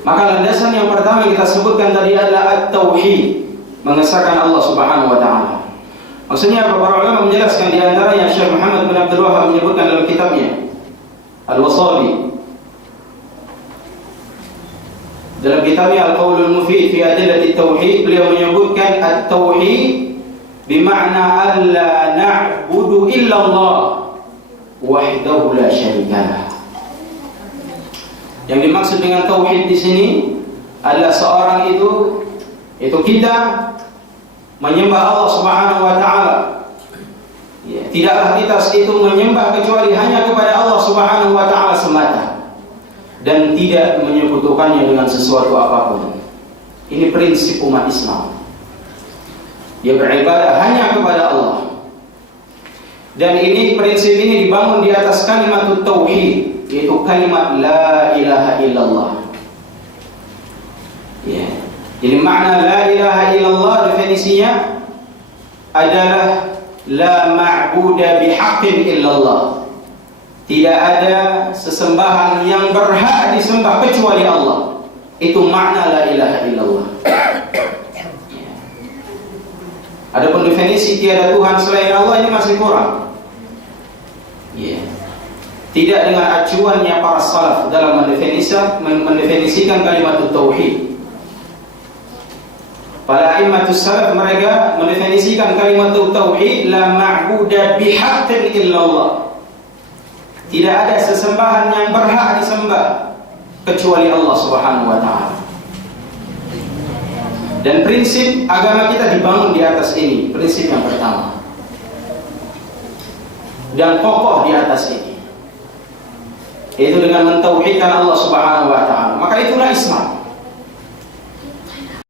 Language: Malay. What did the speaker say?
Maka landasan yang pertama kita sebutkan tadi adalah at-tauhid, mengesahkan Allah Subhanahu wa taala. Maksudnya para ulama menjelaskan, di antaranya Syekh Muhammad bin Abdul Wahab menyebutkan dalam kitabnya Al-Wasabi, dalam kitabnya Al-Qaulul Mufid fi Adillati Tauhid, beliau menyebutkan at-tauhid bermakna alla na'budu illa Allah wahdahu la syarikalah. Yang dimaksud dengan tauhid di sini adalah seorang itu kita menyembah Allah Subhanahu wa taala. Ya, tidaklah kita itu menyembah kecuali hanya kepada Allah Subhanahu wa taala semata, dan tidak menyekutukannya dengan sesuatu apapun. Ini prinsip umat Islam. Dia beribadah hanya kepada Allah. Dan prinsip ini dibangun di atas kalimat tauhid, yaitu kalimat la ilaha illallah. Ya. Jadi makna la ilaha illallah definisinya adalah la ma'buda bihaqqin illallah. Tidak ada sesembahan yang berhak disembah kecuali Allah. Itu makna la ilaha illallah. Adapun definisi tiada Tuhan selain Allah ini masih kurang. Ya. Tidak dengan acuannya para salaf dalam mendefinisikan kalimat tauhid. Para a'immatus salaf mereka mendefinisikan kalimat tauhid la ma'buda bihaqqin illallah. Tidak ada sesembahan yang berhak disembah kecuali Allah Subhanahu wa taala. Dan prinsip agama kita dibangun di atas ini, prinsip yang pertama. Dan kokoh di atas ini, yaitu dengan mentauhidkan Allah Subhanahu wa taala. Maka itulah Islam.